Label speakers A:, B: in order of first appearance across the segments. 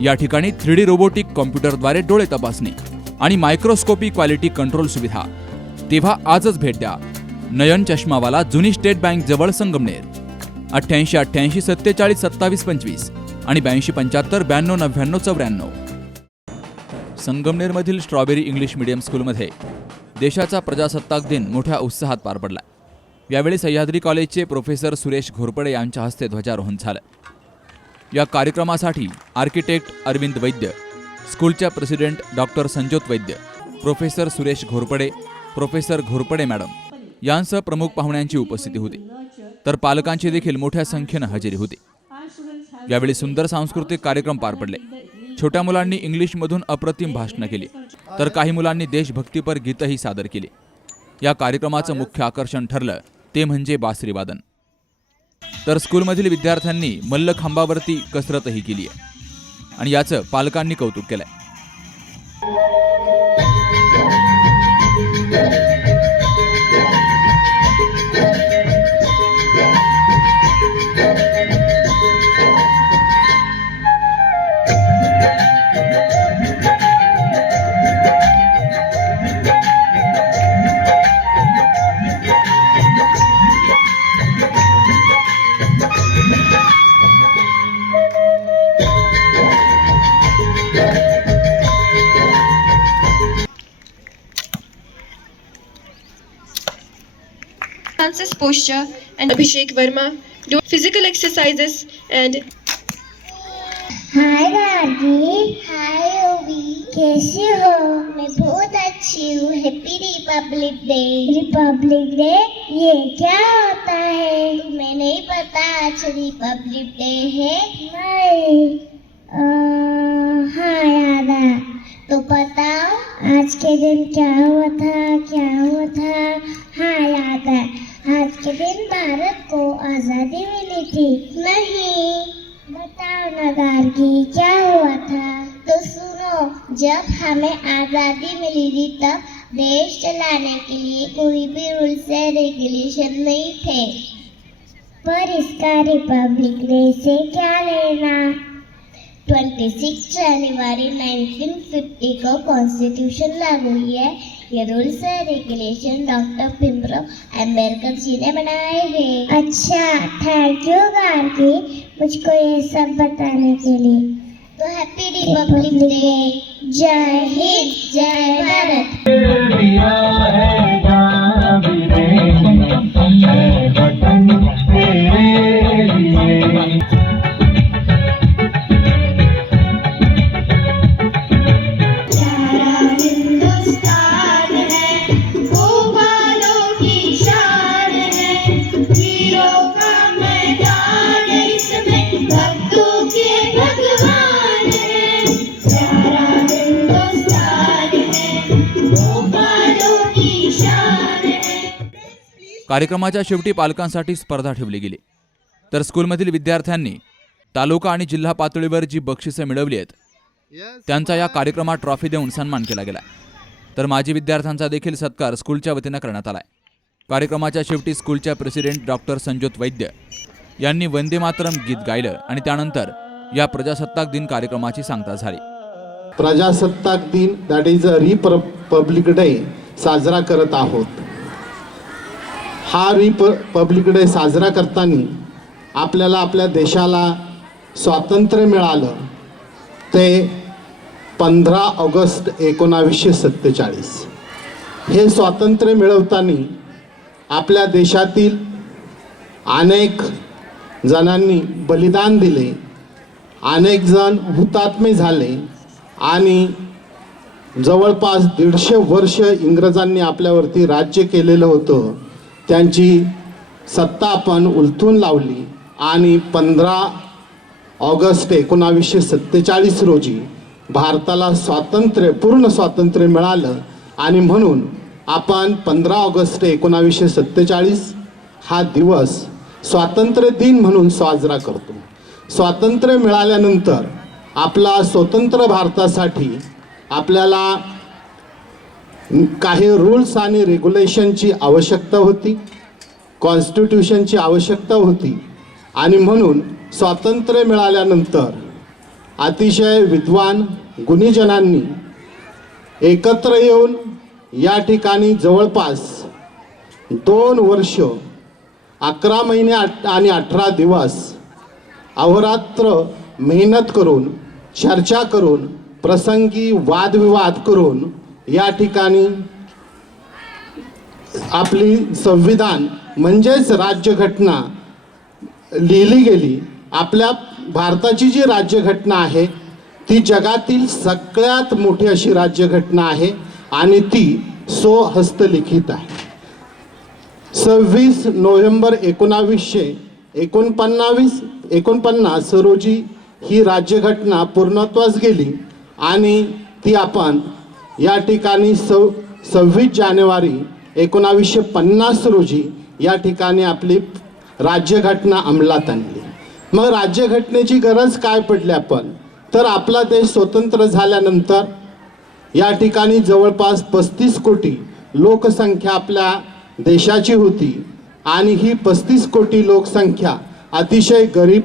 A: या ठिकाणी three D robotic कॉम्प्युटरद्वारे डोळे तपासणी आणि मायक्रोस्कोपी क्वालिटी कंट्रोल सुविधा. तेव्हा आजच भेट द्या. नयन चष्मावाला जुनी स्टेट बँक जवळ संगमनेर. अठ्ठ्याऐंशी अठ्ठ्याऐंशी सत्तेचाळीस सत्तावीस पंचवीस आणि ब्याऐंशी पंच्याहत्तर ब्याण्णव नव्याण्णव चौऱ्याण्णव. संगमनेरमधील स्ट्रॉबेरी इंग्लिश मीडियम स्कूलमध्ये देशाचा प्रजासत्ताक दिन मोठ्या उत्साहात पार पडला. यावेळी सह्याद्री कॉलेजचे प्रोफेसर सुरेश घोरपडे यांच्या हस्ते ध्वजारोहण झालं. या कार्यक्रमासाठी आर्किटेक्ट अरविंद वैद्य स्कूलच्या president doctor Sanjot Vaidya professor Suresh Ghorpade professor Ghorpade madam यांसह प्रमुख पाहुण्यांची उपस्थिती होती. तर पालकांची देखील मोठ्या संख्येनं हजेरी होती. यावेळी सुंदर सांस्कृतिक कार्यक्रम पार पडले. छोट्या मुलांनी इंग्लिशमधून अप्रतिम भाषणं केली. तर काही मुलांनी देशभक्तीपर गीतही सादर केली. या कार्यक्रमाचं मुख्य आकर्षण ठरलं ते म्हणजे बासरीवादन. तर स्कूलमधील विद्यार्थ्यांनी मल्लखांबावरती कसरतही केली आहे. आणि याचं पालकांनी कौतुक केलंय.
B: Francis posture and Abhishek Verma do physical exercises and
C: हाय रागी हाय ओवी कैसी हो मैं बहुत अच्छी हूँ happy republic day republic day ये क्या होता है तुम्हें नहीं पता आज रिपब्लिक डे है नहीं हाँ याद है तो बताओ आज के दिन क्या हुआ था क्या हुआ था हाँ याद है दिन भारत को आज़ादी मिली थी। नहीं, बताओ ना गार्गी क्या हुआ था? तो सुनो, जब हमें आज़ादी मिली थी, तब देश चलाने के लिए कोई भी रूल्स या रेगुलेशन नहीं थे। पर इसका रिपब्लिक डे से क्या लेना? 26 जनवरी 1950 को कॉन्स्टिट्यूशन लागू हुई है। ये rules regulation doctor Bhimrao Ambedkar ji ने बनाए हैं अच्छा थैंक यू गार्गी मुझको ये सब बताने के लिए. तो हैप्पी रिपब्लिक डे जय हिंद जय भारत।
A: कार्यक्रमाच्या शेवटी पालकांसाठी स्पर्धा ठेवली गेली. तर स्कूलमधील विद्यार्थ्यांनी तालुका आणि जिल्हा पातळीवर जी बक्षिसं मिळवली आहेत त्यांचा या कार्यक्रमात ट्रॉफी देऊन सन्मान केला गेला. तर माजी विद्यार्थ्यांचा देखील सत्कार स्कूलच्या वतीनं करण्यात आला कार्यक्रमाच्या शेवटी स्कूलच्या प्रेसिडेंट डॉक्टर संजोत वैद्य यांनी वंदे मातरम गीत गायलं आणि त्यानंतर या प्रजासत्ताक दिन कार्यक्रमाची सांगता झाली.
D: प्रजासत्ताक दिन that is a republic day साजरा करत आहोत. हा रिपब्लिक डे साजरा करताना आपल्याला आपल्या देशाला स्वातंत्र्य मिळालं. ते पंधरा ऑगस्ट एकोणावीसशे सत्तेचाळीस. हे स्वातंत्र्य मिळवताना आपल्या देशातील अनेक जणांनी बलिदान दिले अनेक जण हुतात्मे झाले आणि जवळपास दीडशे वर्ष इंग्रजांनी आपल्यावरती राज्य केलेलं होतं. त्यांची सत्ता आपण उलथून लावली आणि पंधरा ऑगस्ट एकोणावीसशे सत्तेचाळीस रोजी भारताला स्वातंत्र्य पूर्ण स्वातंत्र्य मिळालं आणि म्हणून आपण पंधरा ऑगस्ट एकोणावीसशे सत्तेचाळीस हा दिवस स्वातंत्र्य दिन म्हणून साजरा करतो. स्वातंत्र्य मिळाल्यानंतर आपला स्वतंत्र भारतासाठी आपल्याला काही रूल्स आणि रेग्युलेशनची आवश्यकता होती कॉन्स्टिट्यूशनची आवश्यकता होती. आणि म्हणून स्वातंत्र्य मिळाल्यानंतर अतिशय विद्वान गुणीजनांनी एकत्र येऊन या ठिकाणी जवळपास दोन वर्ष अकरा महिने आठ आणि अठरा दिवस अहोरात्र मेहनत करून चर्चा करून प्रसंगी वादविवाद करून या ठिकाणी आपली संविधान म्हणजेच राज्यघटना लिहिली गेली. आपल्या भारताची जी राज्यघटना आहे ती जगातील सगळ्यात मोठी अशी राज्यघटना आहे आणि ती सो हस्तलिखित आहे. सव्वीस नोव्हेंबर एकोणावीसशे एकोणपन्नावीस एकोणपन्नास रोजी ही राज्यघटना पूर्णत्वास गेली आणि ती आपण या ठिकाणी सव सव्वीस जानेवारी एकोणावीसशे पन्नास रोजी या ठिकाणी आपली राज्यघटना अंमलात आणली. मग राज्यघटनेची गरज काय पडली आपण? तर आपला देश स्वतंत्र झाल्यानंतर या ठिकाणी जवळपास पस्तीस कोटी लोकसंख्या आपल्या देशाची होती आणि ही पस्तीस कोटी लोकसंख्या अतिशय गरीब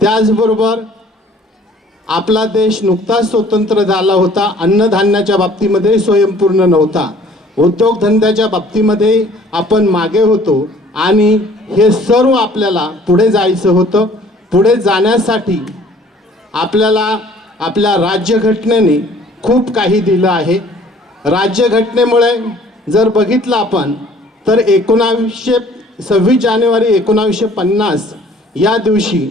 D: त्याचबरोबर आपला देश नुकताच स्वतंत्र झाला होता. अन्नधान्याच्या बाबतीमध्ये स्वयंपूर्ण नव्हता. उद्योगधंद्याच्या बाबतीमध्ये आपण मागे होतो आणि हे सर्व आपल्याला पुढे जायचं होतं. पुढे जाण्यासाठी आपल्याला आपल्या राज्यघटनेने खूप काही दिलं आहे. राज्यघटनेमुळे जर बघितलं आपण तर एकोणावीसशे सव्वीस जानेवारी एकोणावीसशे पन्नास या दिवशी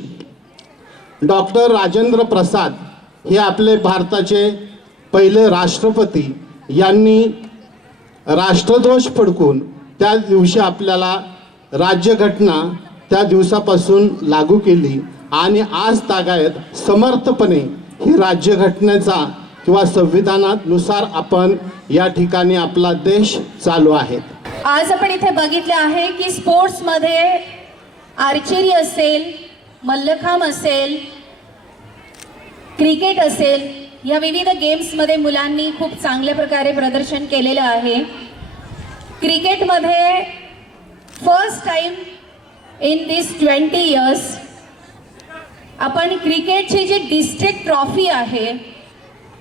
D: डॉक्टर राजेंद्र प्रसाद हे आपले भारताचे पहिले राष्ट्रपती यांनी राष्ट्रध्वज फडकून त्या दिवशी आपल्याला राज्यघटना त्या दिवसापासून लागू केली आणि आज तागायत समर्थपणे ही राज्यघटनेचा किंवा संविधानानुसार आपण या ठिकाणी आपला देश चालू आहेत
E: आज आपण इथे बघितले आहे की स्पोर्ट्समध्ये आर्चरी असेल मल्लखांब असेल क्रिकेट असेल या विविध गेम्समध्ये मुलांनी खूप चांगल्या प्रकारे प्रदर्शन केलेलं आहे. क्रिकेटमध्ये first time in this twenty years आपण क्रिकेटची जी डिस्ट्रिक्ट ट्रॉफी आहे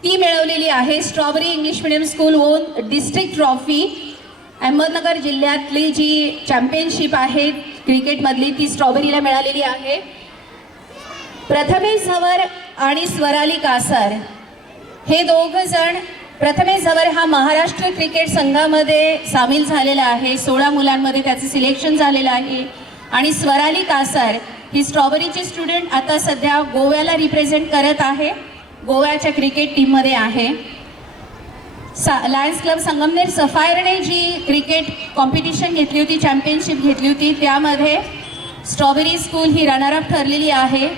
E: ती मिळवलेली आहे. Strawberry English medium school won district trophy Ahmednagar जिल्ह्यातली जी चॅम्पियनशिप आहे क्रिकेटमधली ती स्ट्रॉबेरीला मिळालेली आहे. प्रथमेश झवर आणि स्वराली कासार. हे दोघ जण प्रथमेश झवर हा महाराष्ट्र क्रिकेट संघामध्ये सामील झालेला आहे. सोळा मुलांमध्ये त्याचं सिलेक्शन झालेलं आहे. आणि स्वराली कासार ही स्ट्रॉबेरीची स्टुडंट आता सध्या गोव्याला रिप्रेझेंट करत आहे. गोव्याच्या क्रिकेट टीममध्ये आहे. सा लायन्स क्लब संगमनेर सफायरने जी क्रिकेट कॉम्पिटिशन घेतली होती चॅम्पियनशिप घेतली होती त्यामध्ये स्ट्रॉबेरी स्कूल ही रनरअप ठरलेली आहे.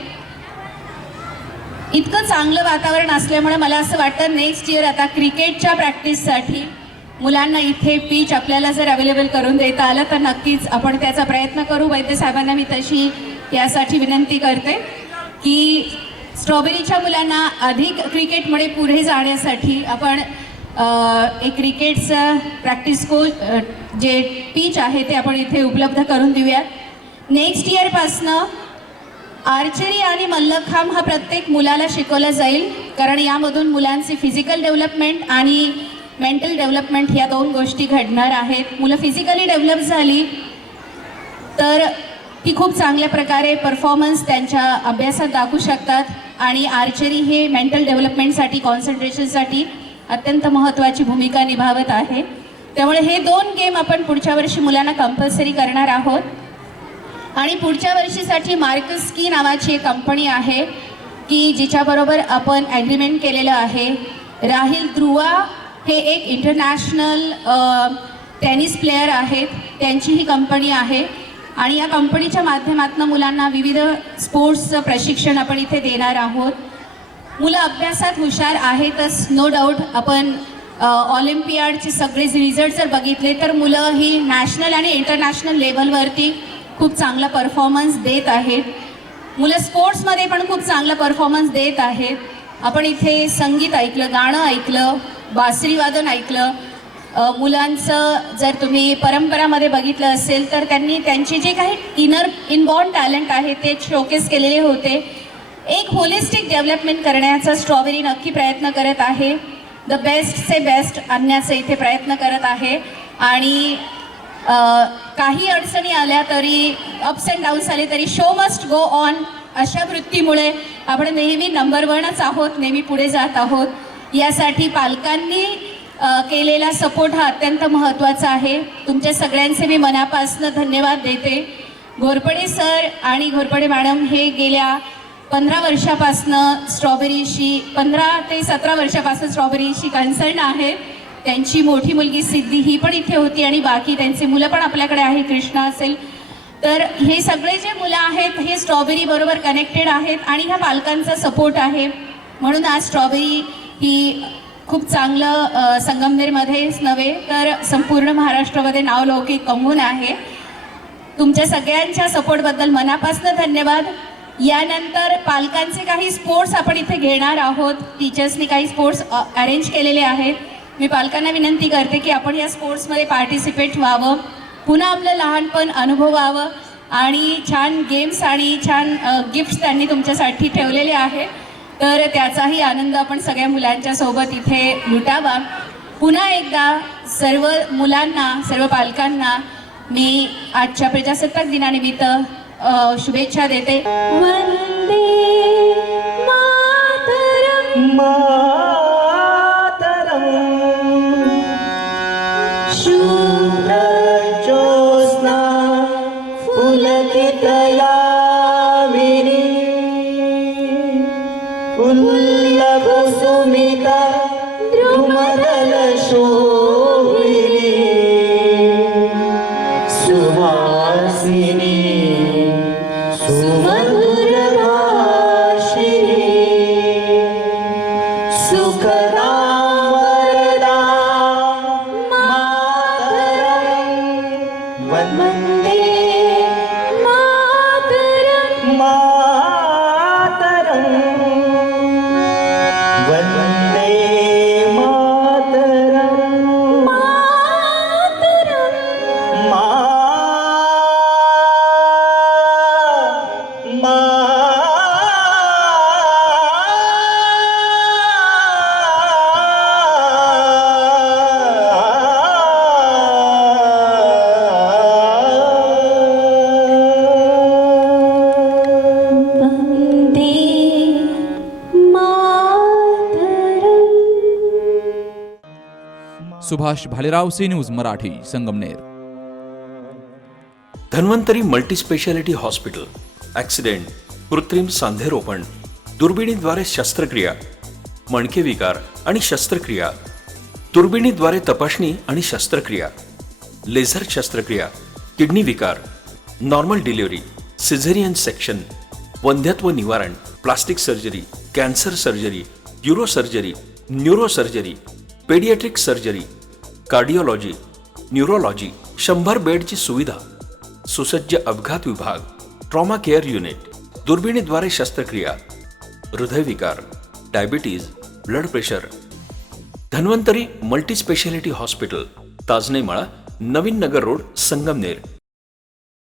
E: इतकं चांगलं वातावरण असल्यामुळे मला असं वाटतं नेक्स्ट इयर आता क्रिकेटच्या प्रॅक्टिससाठी मुलांना इथे पीच आपल्याला जर अवेलेबल करून देता आलं तर नक्कीच आपण त्याचा प्रयत्न करू. वैद्य साहेबांना मी तशी यासाठी विनंती करते की स्ट्रॉबेरीच्या मुलांना अधिक क्रिकेटमुळे पुढे जाण्यासाठी आपण एक क्रिकेटचं प्रॅक्टिस को जे पीच आहे ते आपण इथे उपलब्ध करून देऊयात. नेक्स्ट इयरपासनं आर्चरी आणि मल्लखांब हा प्रत्येक मुलाला शिकवला जाईल. कारण यामधून मुलांची फिजिकल डेव्हलपमेंट आणि मेंटल डेव्हलपमेंट या दोन गोष्टी घडणार आहेत. मुलं फिजिकली डेव्हलप झाली तर ती खूप चांगल्या प्रकारे परफॉर्मन्स त्यांच्या अभ्यासात दाखवू शकतात. आणि आर्चरी हे मेंटल डेव्हलपमेंटसाठी कॉन्सन्ट्रेशनसाठी अत्यंत महत्त्वाची भूमिका निभावत आहे. त्यामुळे हे दोन गेम आपण पुढच्या वर्षी मुलांना कंपल्सरी करणार आहोत. आणि पुढच्या वर्षीसाठी मार्कस की नावाची एक कंपनी आहे की जिच्याबरोबर आपण ॲग्रीमेंट केलेलं आहे. राहिल ध्रुवा हे एक इंटरनॅशनल टेनिस प्लेयर आहेत. त्यांची ही कंपनी आहे. आणि या कंपनीच्या माध्यमातून मुलांना विविध स्पोर्ट्सचं प्रशिक्षण आपण इथे देणार आहोत. मुलं अभ्यासात हुशार आहेतच नो डाऊट आपण ऑलिम्पियाडचे सगळे रिझल्ट जर बघितले तर मुलं ही नॅशनल आणि इंटरनॅशनल लेवलवरती खूप चांगला परफॉर्मन्स देत आहेत. मुलं स्पोर्ट्समध्ये पण खूप चांगला परफॉर्मन्स देत आहेत. आपण इथे संगीत ऐकलं गाणं ऐकलं बासरीवादन ऐकलं. मुलांचं जर तुम्ही परंपरामध्ये बघितलं असेल तर त्यांनी त्यांचे जे काही इनर इनबॉर्न टॅलेंट आहे ते शोकेस केलेले होते. एक होलिस्टिक डेव्हलपमेंट करण्याचा स्ट्रॉबेरी नक्की प्रयत्न करत आहे. द बेस्टचे बेस्ट आणण्याचा इथे प्रयत्न करत आहे. आणि काही अडचणी आल्या तरी अप्स अँड डाऊन्स आले तरी शो मस्ट गो ऑन अशा वृत्तीमुळे आपण नेहमी नंबर वनच आहोत नेहमी पुढे जात आहोत. यासाठी पालकांनी केलेला सपोर्ट हा अत्यंत महत्त्वाचा आहे. तुमच्या सगळ्यांचे मी मनापासून धन्यवाद देते. घोरपडे सर आणि घोरपडे मॅडम हे गेल्या पंधरा वर्षापासनं स्ट्रॉबेरीशी पंधरा ते सतरा वर्षापासून स्ट्रॉबेरीशी कन्सर्न आहे. त्यांची मोठी मुलगी सिद्धी ही पण इथे होती आणि बाकी त्यांचे मुलं पण आपल्याकडे आहे कृष्णा असेल. तर हे सगळे जे मुलं आहेत हे स्ट्रॉबेरी बरोबर कनेक्टेड आहेत आणि ह्या पालकांचा सपोर्ट आहे. म्हणून आज स्ट्रॉबेरी ही खूप चांगलं संगमनेरमध्येच नव्हे तर संपूर्ण महाराष्ट्रामध्ये नावलौकिक कमवून आहे. तुमच्या सगळ्यांच्या सपोर्टबद्दल मनापासून धन्यवाद. यानंतर पालकांचे काही स्पोर्ट्स आपण इथे घेणार आहोत. टीचर्सनी काही स्पोर्ट्स अरेंज केलेले आहेत. मी पालकांना विनंती करते की आपण या स्पोर्ट्समध्ये पार्टिसिपेट व्हावं. पुन्हा आपलं लहानपण अनुभवावं आणि छान गेम्स आणि छान गिफ्ट्स त्यांनी तुमच्यासाठी ठेवलेले आहे. तर त्याचाही आनंद आपण सगळ्या मुलांच्या सोबत इथे लुटावा. पुन्हा एकदा सर्व मुलांना सर्व पालकांना मी आजच्या प्रजासत्ताक दिनानिमित्त शुभेच्छा देते. Vande Mataram.
A: Subhash Bhalerao C news Marathi Sangamner.
F: Dhanvantari multispeciality hospital accident कृत्रिम सांधेरोपण दुर्बिणीद्वारे शस्त्रक्रिया मणके विकार आणि शस्त्रक्रिया दुर्बिणीद्वारे तपासणी आणि शस्त्रक्रिया लेझर शस्त्रक्रिया किडनी विकार नॉर्मल डिलिव्हरी सिझेरियन सेक्शन वंध्यत्व निवारण plastic surgery cancer surgery uro surgery neuro surgery paediatric surgery cardiology neurology शंभर बेडची सुविधा सुसज्ज अपघात विभाग ट्रॉमा केअर युनिट दुर्बिणीद्वारे शस्त्रक्रिया हृदयविकार diabetes blood pressure. Dhanvantari multispeciality hospital Tajnemala Navin Nagar road Sangamner.